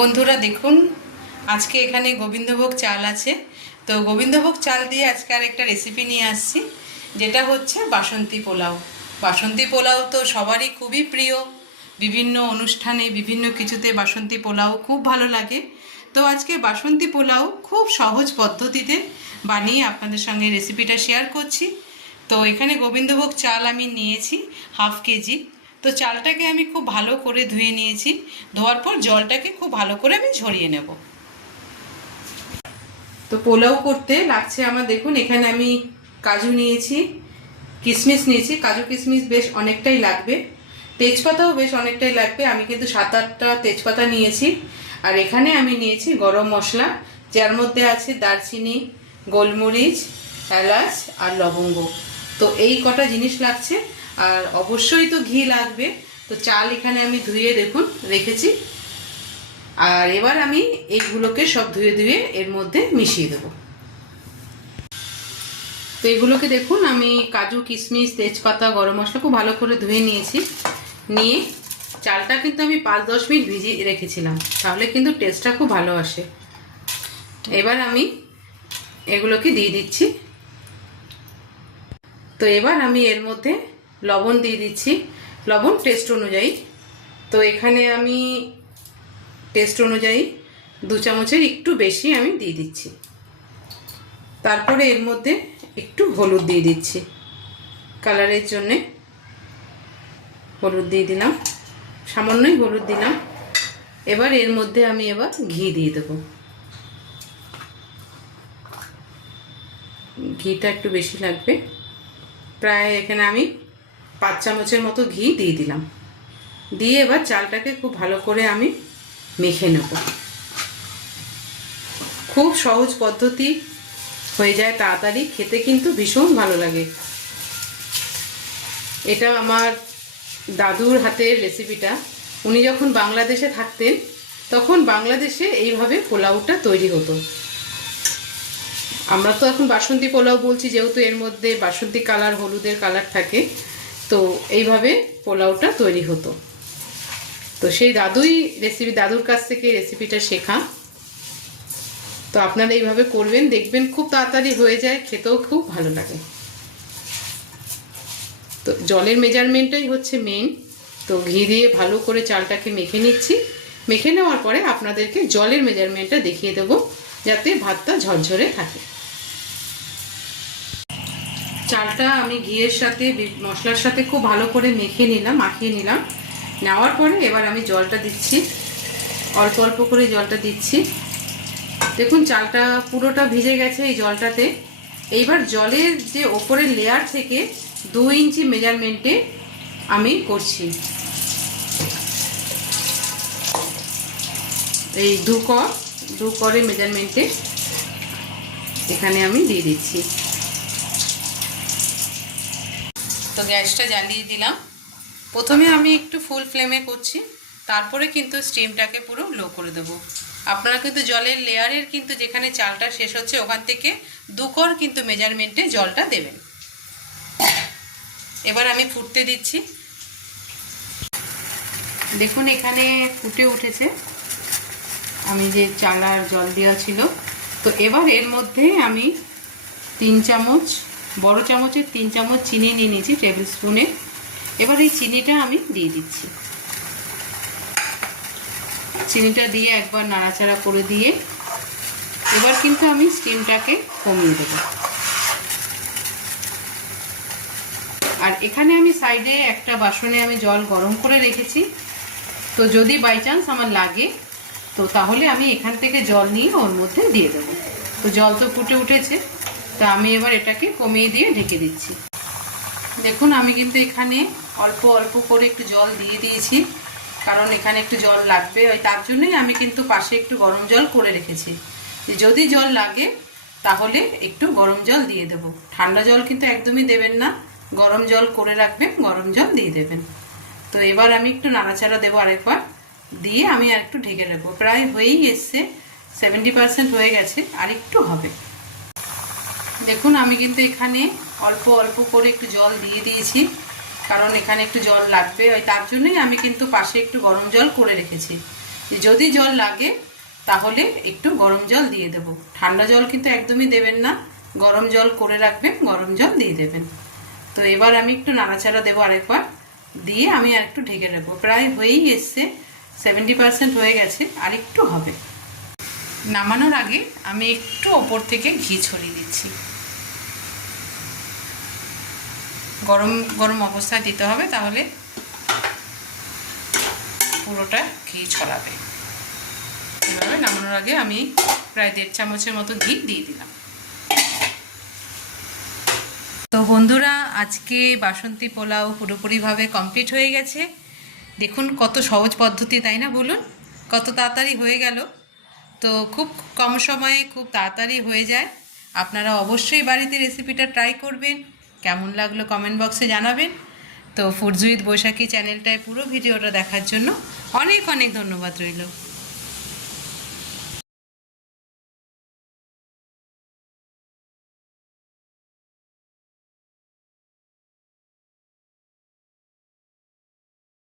বন্ধুরা দেখুন, আজকে এখানে গোবিন্দভোগ চাল আছে। তো গোবিন্দভোগ চাল দিয়ে আজকে আর একটা রেসিপি নিয়ে আসছি, যেটা হচ্ছে বাসন্তী পোলাও। বাসন্তী পোলাও তো সবারই খুবই প্রিয়। বিভিন্ন অনুষ্ঠানে, বিভিন্ন কিছুতে বাসন্তী পোলাও খুব ভালো লাগে। তো আজকে বাসন্তী পোলাও খুব সহজ পদ্ধতিতে বানিয়ে আপনাদের সঙ্গে রেসিপিটা শেয়ার করছি। তো এখানে গোবিন্দভোগ চাল আমি নিয়েছি হাফ কেজি। তো চালটাকে আমি খুব ভালো করে ধুয়ে নিয়েছি। ধোয়ার পর জলটাকে খুব ভালো করে আমি ঝরিয়ে নেব। তো পোলাও করতে লাগছে আমার, দেখুন, এখানে আমি কাজু নিয়েছি কিশমিশ নিয়েছি। কাজু কিশমিশ বেশ অনেকটাই লাগবে। তেজপাতাও বেশ অনেকটাই লাগবে। আমি কিন্তু সাত আটটা তেজপাতা নিয়েছি। আর এখানে আমি নিয়েছি গরম মশলা, যার মধ্যে আছে দারচিনি, গোলমরিচ, এলাচ আর লবঙ্গ। তো এই কটা জিনিস লাগছে। আর অবশ্যই তো ঘি লাগবে। তো চাল এখানে আমি ধুয়ে দেখুন, রেখেছি। আর এবার আমি এইগুলোকে সব ধুয়ে ধুয়ে এর মধ্যে মিশিয়ে দেবো। তো এগুলোকে দেখুন, আমি কাজু, কিশমিশ, তেজপাতা, গরম মশলা খুব ভালো করে ধুয়ে নিয়েছি। নিয়ে চালটা কিন্তু আমি পাঁচ দশ মিনিট ভিজিয়ে রেখেছিলাম, তাহলে কিন্তু টেস্টটা খুব ভালো আসে। এবার আমি এগুলোকে দিয়ে দিচ্ছি। তো এবার আমি এর মধ্যে লবণ দিয়ে দিচ্ছি। লবণ টেস্ট অনুযায়ী। তো এখানে আমি টেস্ট অনুযায়ী দু চামচের একটু বেশি আমি দিয়ে দিচ্ছি। তারপরে এর মধ্যে একটু হলুদ দিয়ে দিচ্ছি। কালারের জন্যে হলুদ দিয়ে দিলাম। সামান্যই হলুদ দিলাম। এবার এর মধ্যে আমি এবার ঘি দিয়ে দেবো। ঘিটা একটু বেশি লাগবে। প্রায় এখানে আমি পাঁচ চামচের মতো ঘি দিয়ে দিলাম। দিয়ে এবার চালটাকে খুব ভালো করে আমি মেখে নেব। খুব সহজ পদ্ধতি হয়ে যায় তাড়াতাড়ি, খেতে কিন্তু ভীষণ ভালো লাগে। এটা আমার দাদুর হাতের রেসিপিটা উনি যখন বাংলাদেশে থাকতেন, তখন বাংলাদেশে এইভাবে পোলাওটা তৈরি হতো। আমরা তো এখন বাসন্তী পোলাও বলছি, যেহেতু এর মধ্যে বাসন্তী কালার, হলুদের কালার থাকে তো এইভাবে পোলাওটা তৈরি হতো। তো সেই দাদুই রেসিপি দাদুর কাছ থেকে রেসিপিটা শেখা। তো আপনারা এইভাবে করবেন, দেখবেন খুব তাড়াতাড়ি হয়ে যায়, খেতেও খুব ভালো লাগে। তো জলের মেজারমেন্টটাই হচ্ছে মেন তো ঘি দিয়ে ভালো করে চালটাকে মেখে নিচ্ছি। মেখে নেওয়ার পরে আপনাদেরকে জলের মেজারমেন্টটা দেখিয়ে দেবো, যাতে ভাতটা ঝরঝরে থাকে। চালটা আমি ঘিয়ের সাথে মশলার সাথে খুব ভালো করে মেখে নিলাম, মাখিয়ে নিলাম। নেওয়ার পরে এবার আমি জলটা দিচ্ছি। অল্প অল্প করে জলটা দিচ্ছি। দেখুন, চালটা পুরোটা ভিজে গেছে এই জলটাতে। এইবার জলের যে ওপরের লেয়ার থেকে দু ইঞ্চি মেজারমেন্টে আমি করছি। এই দু কর দু করে মেজারমেন্টে এখানে আমি দিয়ে দিচ্ছি। তো গ্যাসটা জ্বালিয়ে দিলাম। প্রথমে আমি একটু ফুল ফ্লেমে করছি, তারপরে কিন্তু স্টিমটাকে পুরো লো করে দেবো। আপনারা কিন্তু জলের লেয়ারের কিন্তু যেখানে চালটা শেষ হচ্ছে ওখান থেকে দুকর কিন্তু মেজারমেন্টে জলটা দেবেন। এবার আমি ফুটতে দিচ্ছি। দেখুন, এখানে ফুটে উঠেছে। আমি যে চাল আর জল দেওয়া ছিল, তো এবার এর মধ্যে আমি তিন চামচ বড় চামচের তিন চামচ চিনি নিয়ে নিয়েছি টেবিল স্পুনে এবার এই চিনিটা আমি দিয়ে দিচ্ছি। চিনিটা দিয়ে একবার নাড়াচাড়া করে দিয়ে এবার কিন্তু আমি স্টিমটাকে কমিয়ে দেব। আর এখানে আমি সাইডে একটা বাসনে আমি জল গরম করে রেখেছি। তো যদি বাই চান্স আমার লাগে, তো তাহলে আমি এখান থেকে জল নিয়ে ওর মধ্যে দিয়ে দেবো। তো জল তো ফুটে উঠেছে। তা আমি এবার এটাকে কমিয়ে দিয়ে ঢেকে দিচ্ছি। দেখুন, আমি কিন্তু এখানে অল্প অল্প করে একটু জল দিয়ে দিয়েছি, কারণ এখানে একটু জল লাগবে। ওই তার জন্যই আমি কিন্তু পাশে একটু গরম জল করে রেখেছি। যদি জল লাগে, তাহলে একটু গরম জল দিয়ে দেব। ঠান্ডা জল কিন্তু একদমই দেবেন না। গরম জল করে রাখবেন, গরম জল দিয়ে দেবেন। তো এবার আমি একটু নাড়াচাড়া দেবো আরেকবার। দিয়ে আমি আর একটু ঢেকে রাখব। প্রায় হয়েই এসছে, সেভেন্টি পার্সেন্ট হয়ে গেছে, আর একটু হবে। দেখুন, আমি কিন্তু এখানে অল্প অল্প করে একটু জল দিয়ে দিয়েছি, কারণ এখানে একটু জল লাগবে। ওই তার জন্যই আমি কিন্তু পাশে একটু গরম জল করে রেখেছি। যদি জল লাগে, তাহলে একটু গরম জল দিয়ে দেবো। ঠান্ডা জল কিন্তু একদমই দেবেন না। গরম জল করে রাখবেন, গরম জল দিয়ে দেবেন। তো এবার আমি একটু নাড়াচাড়া দেবো আরেকবার। দিয়ে আমি আর একটু ঢেকে রাখব। প্রায় হয়েই এসছে সেভেন্টি পার্সেন্ট হয়ে গেছে, আর একটু হবে। নামানোর আগে আমি একটু ওপর থেকে ঘি ছড়িয়ে দিচ্ছি। গরম গরম অবস্থায় দিতে হবে তাহলে পুরোটা ঘি ছড়াবে। এভাবে নামানোর আগে আমি প্রায় দেড় চামচের মতো ঘি দিয়ে দিলাম। তো বন্ধুরা, আজকে বাসন্তী পোলাও পুরোপুরিভাবে কমপ্লিট হয়ে গেছে। দেখুন কত সহজ পদ্ধতি, তাই না বলুন? কত তাড়াতাড়ি হয়ে গেল। তো খুব কম সময়ে খুব তাড়াতাড়ি হয়ে যায়। আপনারা অবশ্যই বাড়িতে রেসিপিটা ট্রাই করবেন। কেমন লাগল কমেন্ট বক্সে জানাবেন। তো ফুডজুইত বৈশাখী চ্যানেলটায় পুরো ভিডিওটা দেখার জন্য অনেক অনেক ধন্যবাদ রইল।